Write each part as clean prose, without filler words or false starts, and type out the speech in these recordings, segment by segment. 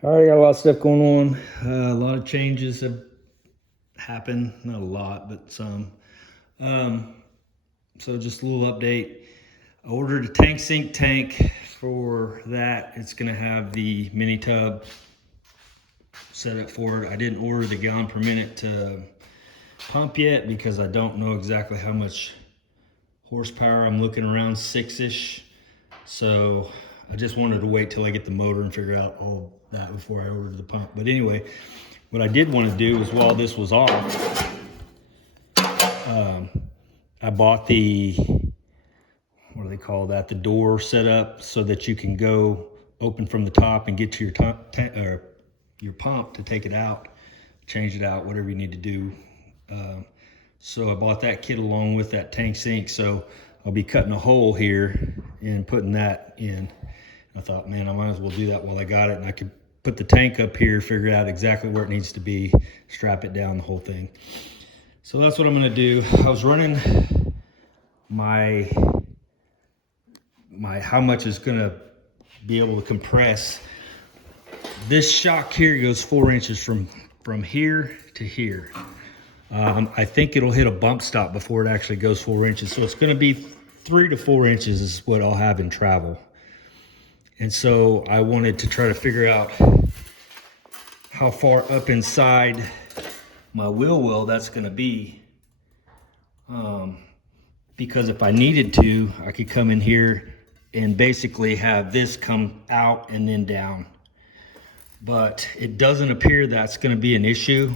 All right, got a lot of stuff going on. A lot of changes have happened. Not a lot, but some. Um, so just a little update. I ordered a tank sink tank for that. It's gonna have the mini tub set up for it. I didn't order the gallon per minute pump yet because I don't know exactly how much horsepower. I'm looking around 6-ish. So I just wanted to wait till I get the motor and figure out all that before I ordered the pump. But anyway, what I did want to do is while this was off, I bought the, what do they call that? The door set up so that you can go open from the top and get to your pump to take it out, change it out, whatever you need to do. So I bought that kit along with that tank sink. So I'll be cutting a hole here and putting that in. I thought, man, I might as well do that while I got it. And I could put the tank up here, figure out exactly where it needs to be, strap it down, the whole thing. So that's what I'm gonna do. I was running my how much is gonna be able to compress. This shock here goes 4 inches from here to here. I think it'll hit a bump stop before it actually goes 4 inches. So it's gonna be 3 to 4 inches is what I'll have in travel. And so I wanted to try to figure out how far up inside my wheel well that's gonna be. Because if I needed to, I could come in here and basically have this come out and then down. But it doesn't appear that's gonna be an issue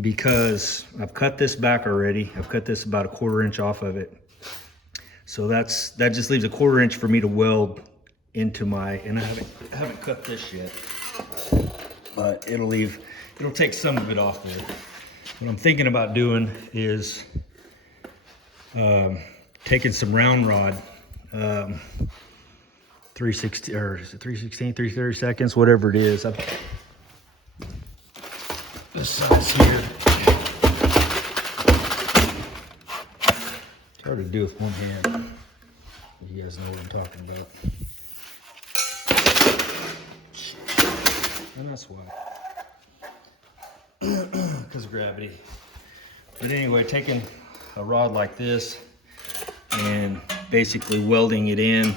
because I've cut this back already. I've cut this about 1/4 inch off of it. So that just leaves 1/4 inch for me to weld into my, and I haven't cut this yet, but it'll take some of it off there. What I'm thinking about doing is taking some round rod, 360, or is it 316, 3/32, whatever it is. This size here. It's hard to do with one hand. You guys know what I'm talking about. And that's why. Because of gravity. But anyway, taking a rod like this and basically welding it in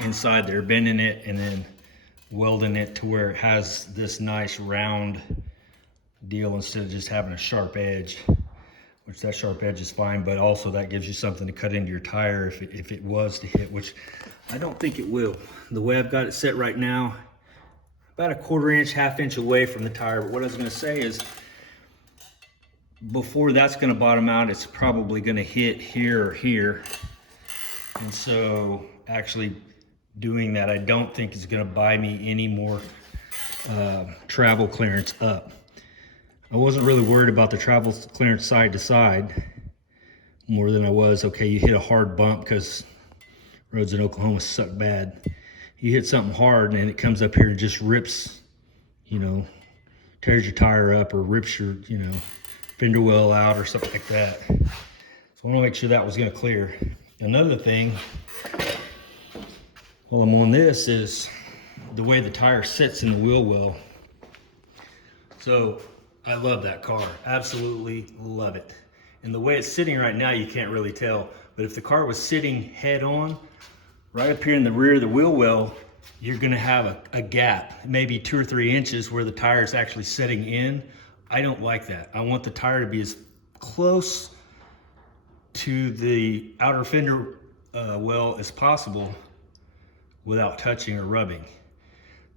inside there, bending it, and then welding it to where it has this nice round deal instead of just having a sharp edge, which that sharp edge is fine, but also that gives you something to cut into your tire if it was to hit, which I don't think it will. The way I've got it set right now, about 1/4 inch, 1/2 inch away from the tire. But what I was gonna say is, before that's gonna bottom out, it's probably gonna hit here or here. And so actually doing that, I don't think is gonna buy me any more travel clearance up. I wasn't really worried about the travel clearance side to side more than I was, okay, you hit a hard bump, because roads in Oklahoma suck bad. You hit something hard and it comes up here and just rips, tears your tire up or rips your, fender well out or something like that. So I want to make sure that was going to clear. Another thing, while I'm on this, is the way the tire sits in the wheel well. So I love that car, absolutely love it. And the way it's sitting right now, you can't really tell, but if the car was sitting head on, right up here in the rear of the wheel well, you're gonna have a gap, maybe 2 or 3 inches where the tire is actually setting in. I don't like that. I want the tire to be as close to the outer fender well as possible without touching or rubbing.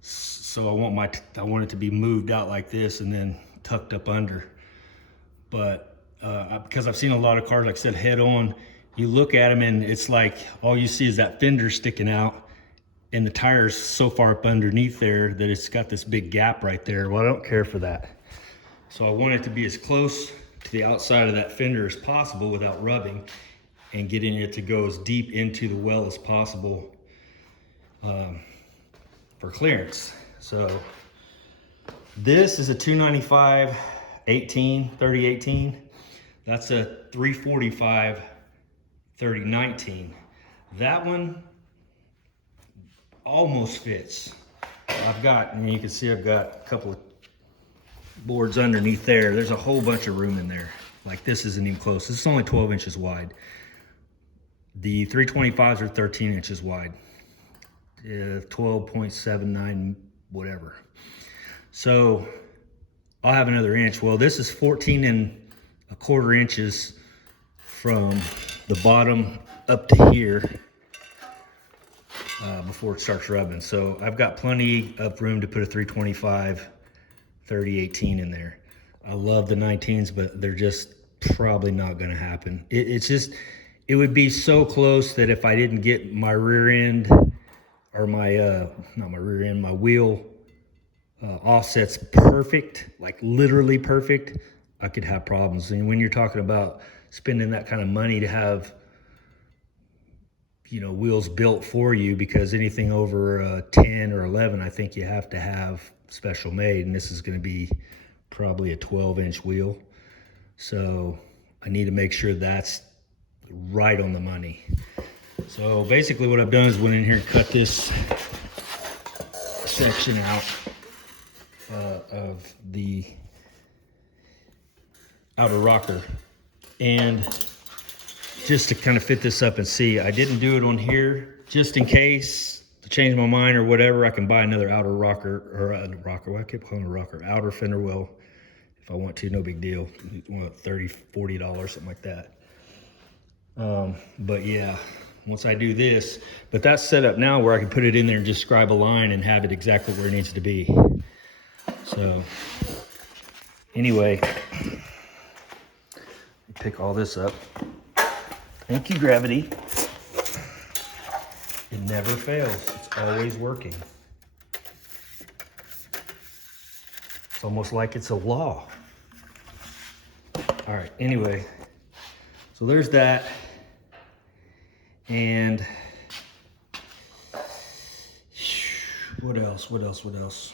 So I want it to be moved out like this and then tucked up under. But because I've seen a lot of cars, like I said, head on, you look at them and it's like all you see is that fender sticking out and the tire's so far up underneath there that it's got this big gap right there. Well, I don't care for that. So I want it to be as close to the outside of that fender as possible without rubbing, and getting it to go as deep into the well as possible for clearance. So this is a 295 18 3018. That's a 345 3019. That one almost fits. I've got, and you can see I've got a couple of boards underneath there. There's a whole bunch of room in there. Like this isn't even close. This is only 12 inches wide. The 325s are 13 inches wide. 12.79 whatever. So I'll have another inch. Well, this is 14.25 inches from the bottom up to here before it starts rubbing. So I've got plenty of room to put a 325 3018 in there. I love the 19s, but they're just probably not going to happen. It would be so close that if I didn't get my rear end or my not my rear end, my wheel offsets perfect, like literally perfect, I could have problems. And when you're talking about spending that kind of money to have, you know, wheels built for you, because anything over 10 or 11, I think you have to have special made, and this is going to be probably a 12-inch wheel. So I need to make sure that's right on the money. So basically what I've done is went in here and cut this section out of the outer rocker, and just to kind of fit this up and see, I didn't do it on here just in case to change my mind or whatever. I can buy another outer rocker, or a rocker, well, I keep calling it a rocker, outer fender well, if I want to, no big deal. $30, $40, something like that. But yeah, once I do this, but that's set up now where I can put it in there and just scribe a line and have it exactly where it needs to be. So anyway, pick all this up. Thank you, gravity. It never fails. It's always working. It's almost like it's a law. All right, anyway, so there's that. And what else?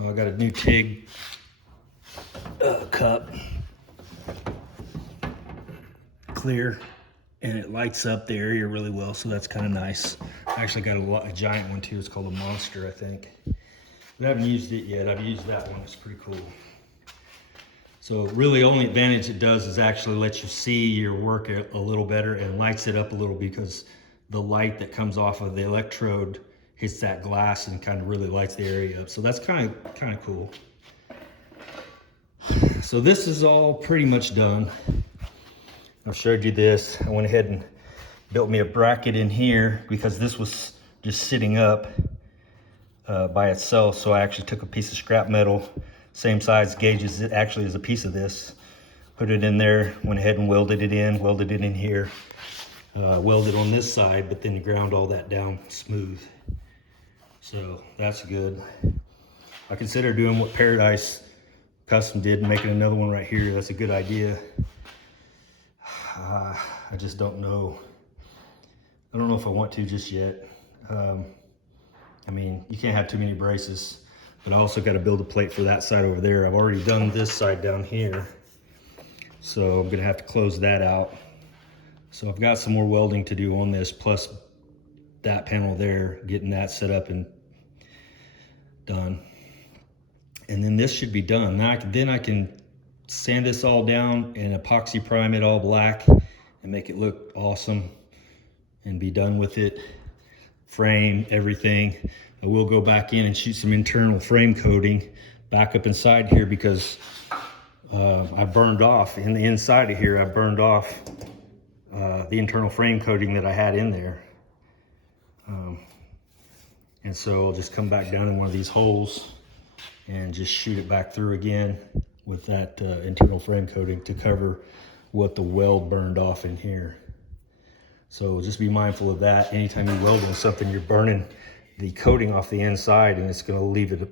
Oh, I got a new TIG cup, clear, and it lights up the area really well, so that's kind of nice. I actually got a giant one too. It's called a Monster, I think. But I haven't used it yet. I've used that one. It's pretty cool. So really only advantage it does is actually let you see your work a little better, and lights it up a little, because the light that comes off of the electrode hits that glass and kind of really lights the area up. So that's kind of cool. So this is all pretty much done. I've showed you this. I went ahead and built me a bracket in here because this was just sitting up by itself. So I actually took a piece of scrap metal, same size gauge as it actually is a piece of this, put it in there, went ahead and welded it in here, welded on this side, but then ground all that down smooth. So that's good. I consider doing what Paradise Custom did and making another one right here. That's a good idea. I just don't know. I don't know if I want to just yet. I mean, you can't have too many braces, but I also got to build a plate for that side over there. I've already done this side down here, so I'm gonna have to close that out. So I've got some more welding to do on this, plus that panel there, getting that set up and done. And then this should be done. Then I can sand this all down and epoxy prime it all black and make it look awesome and be done with it. Frame, everything. I will go back in and shoot some internal frame coating back up inside here, because I burned off in the inside of here. I burned off the internal frame coating that I had in there. And so I'll just come back down in one of these holes and just shoot it back through again with that internal frame coating to cover what the weld burned off in here. So just be mindful of that. Anytime you weld on something, you're burning the coating off the inside, and it's going to leave it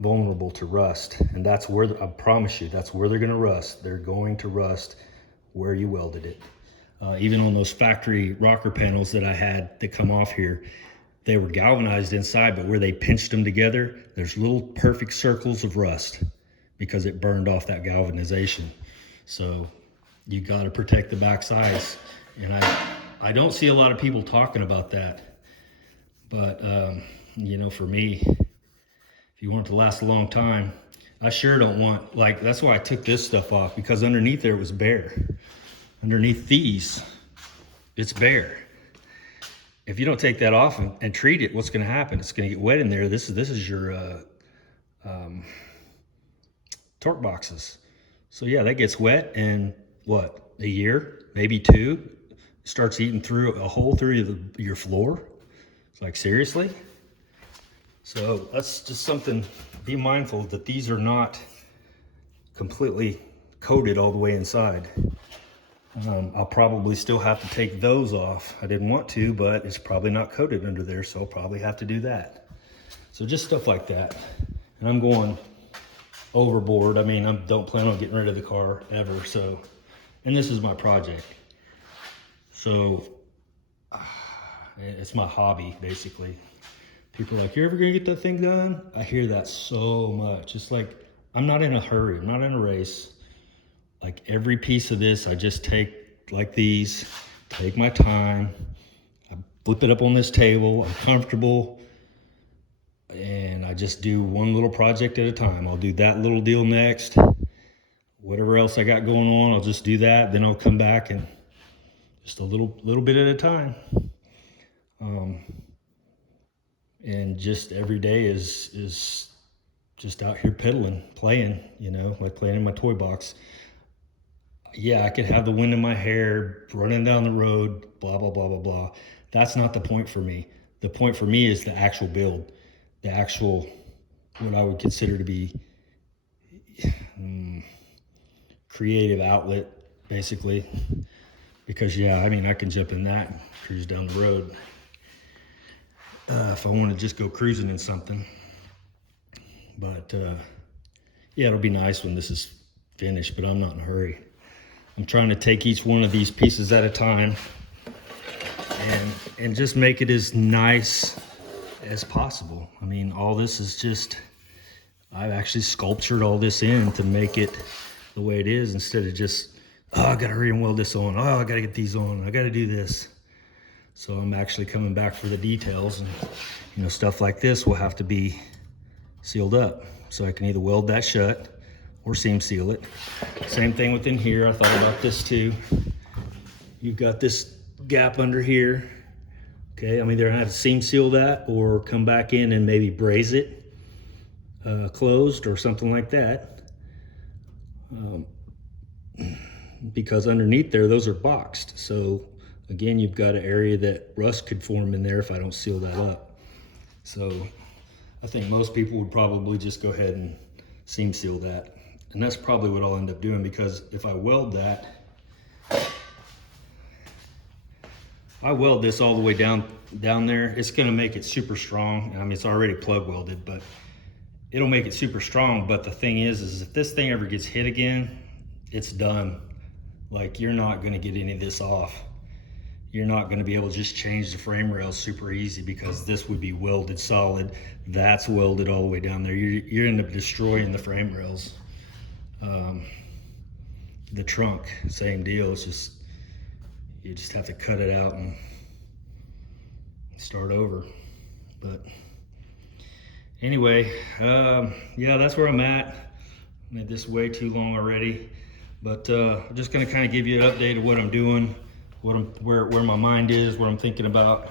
vulnerable to rust. And that's where, I promise you, that's where they're going to rust. They're going to rust where you welded it. Even on those factory rocker panels that I had that come off here, they were galvanized inside, but where they pinched them together, there's little perfect circles of rust because it burned off that galvanization. So you got to protect the back sides. And I don't see a lot of people talking about that, But, you know, for me, if you want it to last a long time, I sure don't want, like, that's why I took this stuff off, because underneath there it was bare. Underneath these, it's bare. If you don't take that off and treat it, what's going to happen? It's going to get wet in there. This is your torque boxes. So yeah, that gets wet, and what, a year, maybe two, starts eating through a hole through your floor. It's like, seriously? So that's just something, be mindful that these are not completely coated all the way inside. I'll probably still have to take those off. I didn't want to, but it's probably not coated under there, so I'll probably have to do that. So just stuff like that. And I'm going overboard. I mean, I don't plan on getting rid of the car ever, so, and this is my project. So it's my hobby, basically. People are like, you're ever gonna get that thing done? I hear that so much. It's like, I'm not in a hurry, I'm not in a race. Like every piece of this, I just take like these, take my time, I flip it up on this table, I'm comfortable, and I just do one little project at a time. I'll do that little deal next. Whatever else I got going on, I'll just do that. Then I'll come back and just a little bit at a time. And just every day is just out here pedaling, playing, you know, like playing in my toy box. Yeah, I could have the wind in my hair, running down the road, blah, blah, blah, blah, blah. That's not the point for me. The point for me is the actual build, the actual, what I would consider to be creative outlet, basically. Because yeah, I mean, I can jump in that and cruise down the road if I want to just go cruising in something. But yeah, it'll be nice when this is finished, but I'm not in a hurry. I'm trying to take each one of these pieces at a time and just make it as nice as possible. I mean, all this is just, I've actually sculptured all this in to make it the way it is, instead of just, oh, I gotta hurry and weld this on. Oh, I gotta get these on. I gotta do this. So I'm actually coming back for the details, and you know, stuff like this will have to be sealed up. So I can either weld that shut or seam seal it. Same thing within here. I thought about this too. You've got this gap under here. Okay, I'm either gonna have to seam seal that or come back in and maybe braze it closed or something like that. Because underneath there, those are boxed. So again, you've got an area that rust could form in there if I don't seal that up. So I think most people would probably just go ahead and seam seal that. And that's probably what I'll end up doing, because if I weld that, I weld this all the way down there, it's gonna make it super strong. I mean, it's already plug welded, but it'll make it super strong. But the thing is if this thing ever gets hit again, it's done. Like, you're not gonna get any of this off. You're not gonna be able to just change the frame rails super easy, because this would be welded solid. That's welded all the way down there. You're end up destroying the frame rails. The trunk, same deal. It's just, you just have to cut it out and start over. But anyway, yeah, that's where I'm at. Made this way too long already, but I'm just gonna kind of give you an update of what I'm doing, where my mind is, what I'm thinking about.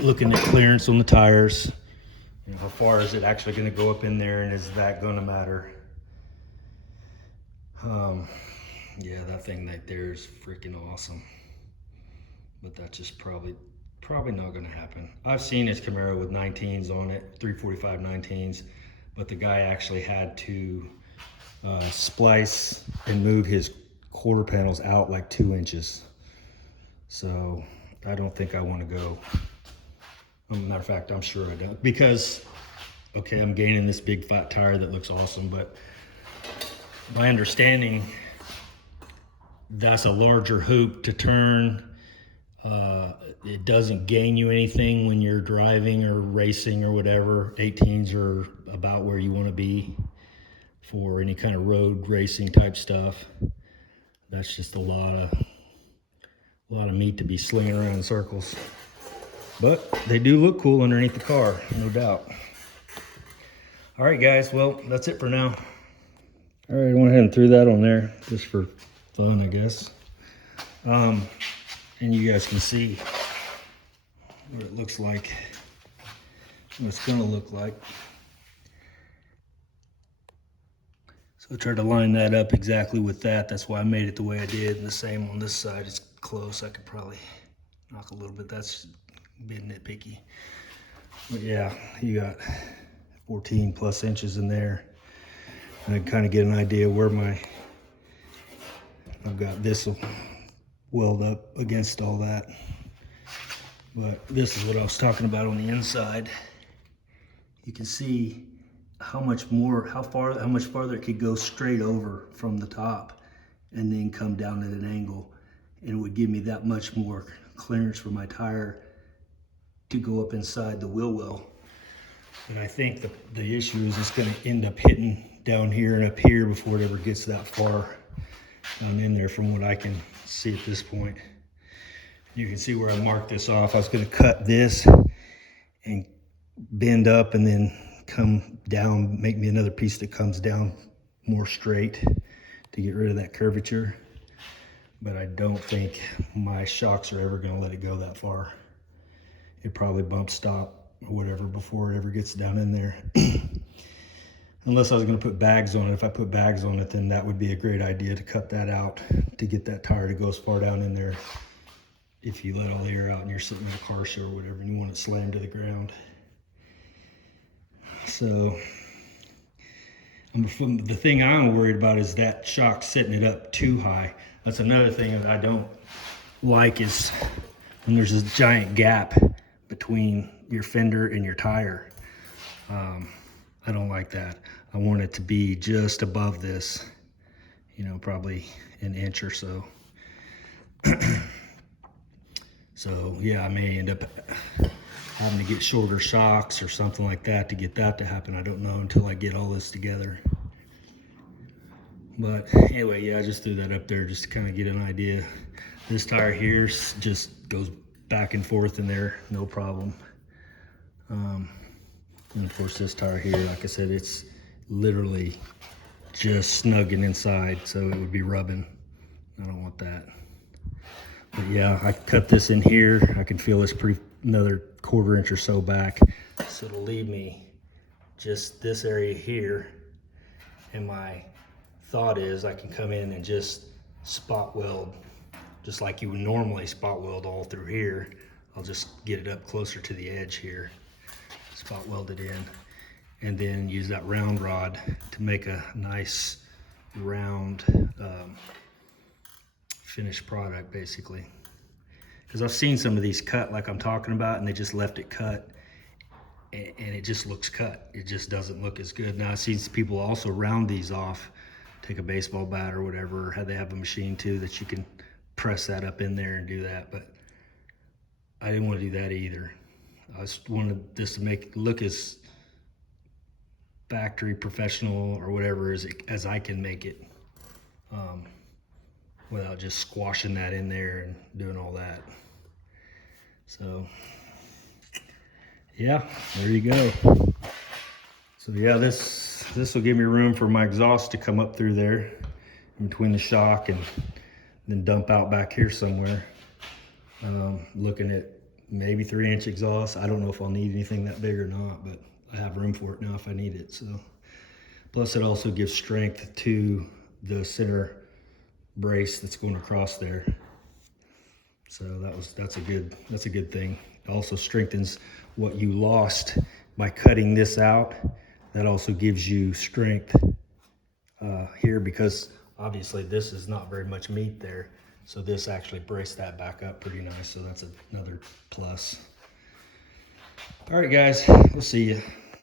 Looking at clearance on the tires. You know, how far is it actually going to go up in there, and is that going to matter? Yeah, that thing right there is freaking awesome, but that's just probably not going to happen. I've seen his Camaro with 19s on it, 345 19s, but the guy actually had to splice and move his quarter panels out like 2 inches. So I don't think I want to go. Matter of fact, I'm sure I don't, because okay, I'm gaining this big fat tire that looks awesome, but my understanding, that's a larger hoop to turn. It doesn't gain you anything when you're driving or racing or whatever. 18s are about where you want to be for any kind of road racing type stuff. That's just a lot of meat to be slinging around in circles. but they do look cool underneath the car, no doubt. All right, guys, well, that's it for now. All right, I went ahead and threw that on there just for fun, I guess. And you guys can see what it looks like, what it's gonna look like. So I tried to line that up exactly with that. That's why I made it the way I did. And the same on this side, it's close. I could probably knock a little bit. That's being nitpicky. But yeah, you got 14 plus inches in there. And I can kind of get an idea where I've got this will weld up against all that. But this is what I was talking about on the inside. You can see how much farther it could go straight over from the top and then come down at an angle. And it would give me that much more clearance for my tire to go up inside the wheel well. And I think the issue is it's going to end up hitting down here and up here before it ever gets that far down in there from what I can see at this point. You can see where I marked this off. I was going to cut this and bend up and then come down, make me another piece that comes down more straight to get rid of that curvature. But I don't think my shocks are ever going to let it go that far. It probably bump stop or whatever before it ever gets down in there. Unless I was going to put bags on it. If I put bags on it, then that would be a great idea to cut that out to get that tire to go as far down in there. If you let all the air out and you're sitting in a car show or whatever and you want it slammed to the ground. So the thing I'm worried about is that shock setting it up too high. That's another thing that I don't like, is when there's this giant gap between your fender and your tire. I don't like that. I want it to be just above this, you know, probably an inch or so. So yeah, I may end up having to get shorter shocks or something like that to get that to happen. I don't know until I get all this together. But anyway, yeah, I just threw that up there just to kind of get an idea. This tire here just goes back and forth in there, no problem. And of course this tire here, like I said, it's literally just snugging inside, so it would be rubbing. I don't want that. But yeah, I cut this in here. I can feel this another 1/4 inch or so back. So it'll leave me just this area here. And my thought is I can come in and just spot weld, just like you would normally spot weld all through here. I'll just get it up closer to the edge here, spot weld it in, and then use that round rod to make a nice round finished product, basically. Because I've seen some of these cut like I'm talking about, and they just left it cut, and it just looks cut. It just doesn't look as good. Now I've seen people also round these off, take a baseball bat or whatever, or they have a machine too that you can press that up in there and do that, but I didn't want to do that either. I just wanted this to make it look as factory professional or whatever as I can make it, without just squashing that in there and doing all that. So yeah, there you go. So yeah, this will give me room for my exhaust to come up through there in between the shock and then dump out back here somewhere. Looking at maybe 3-inch exhaust. I don't know if I'll need anything that big or not, but I have room for it now if I need it. So plus it also gives strength to the center brace that's going across there. So that's a good thing. It also strengthens what you lost by cutting this out. That also gives you strength here, because obviously this is not very much meat there. So this actually braced that back up pretty nice. So that's another plus. All right, guys, we'll see you.